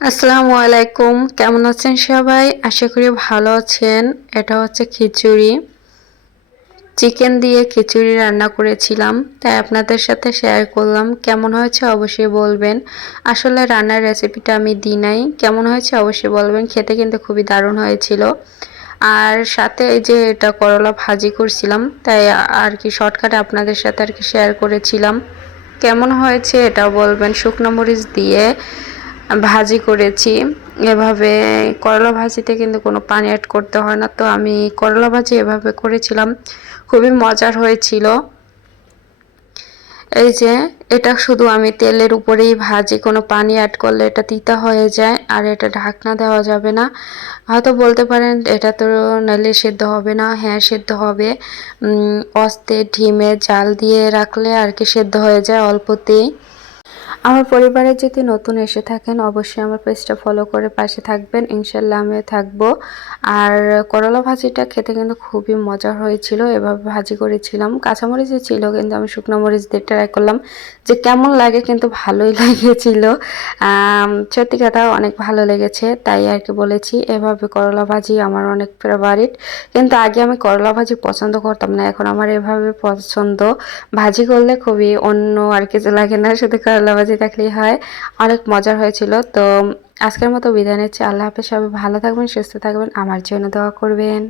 আসসালামু আলাইকুম, কেমন আছেন সবাই? আশা করি ভালো আছেন। এটা হচ্ছে খিচুড়ি, চিকেন দিয়ে খিচুড়ি রান্না করেছিলাম, তাই আপনাদের সাথে শেয়ার করলাম। কেমন হয়েছে অবশ্যই বলবেন। আসলে রান্নার রেসিপিটা আমি দিই নাই, কেমন হয়েছে অবশ্যই বলবেন। খেতে কিন্তু খুবই দারুণ হয়েছিল। আর সাথে এই যে এটা করলা ভাজি করছিলাম, তাই আর কি শর্টকাটে আপনাদের সাথে আর কি শেয়ার করেছিলাম। কেমন হয়েছে এটাও বলবেন। শুকনো মরিচ দিয়ে ভাজি করেছি এভাবে। করলা ভাজিতে কিন্তু কোনো পানি অ্যাড করতে হয় না, তো আমি করলা ভাজি এভাবে করেছিলাম, খুবই মজার হয়েছিল। এই যে এটা শুধু আমি তেলের উপরেই ভাজি, কোনো পানি অ্যাড করলে এটা তিতা হয়ে যায়, আর এটা ঢাকনা দেওয়া যাবে না। হয়তো বলতে পারেন এটা তো নাইলে সেদ্ধ হবে না। হ্যাঁ, সেদ্ধ হবে। অস্তে ডিমে জাল দিয়ে রাখলে আর কি সেদ্ধ হয়ে যায় অল্পতেই। আমার পরিবারে যদি নতুন এসে থাকেন অবশ্যই আমার পেজটা ফলো করে পাশে থাকবেন, ইনশাল্লাহ আমিও থাকবো। আর করলা ভাজিটা খেতে কিন্তু খুবই মজার হয়েছিল। এভাবে ভাজি করেছিলাম, কাঁচামরিচও ছিল কিন্তু আমি শুকনো মরিচ দিয়ে ট্রাই করলাম যে কেমন লাগে, কিন্তু ভালোই লেগেছিল। সত্যি কথা অনেক ভালো লেগেছে, তাই আর কি বলেছি। এভাবে করলা ভাজি আমার অনেক ফেভারিট, কিন্তু আগে আমি করলা ভাজি পছন্দ করতাম না, এখন আমার এভাবে পছন্দ। ভাজি করলে খুবই অন্য আর কিছু লাগে না, শুধু করলা ভাজি থাকলেই হয়। অনেক মজার হয়েছিল। তো আজকের মতো বিদায় নিচ্ছি। আল্লাহ হাফেজ। সবাই ভালো থাকবেন, সুস্থ থাকবেন, আমার জন্য দোয়া করবেন।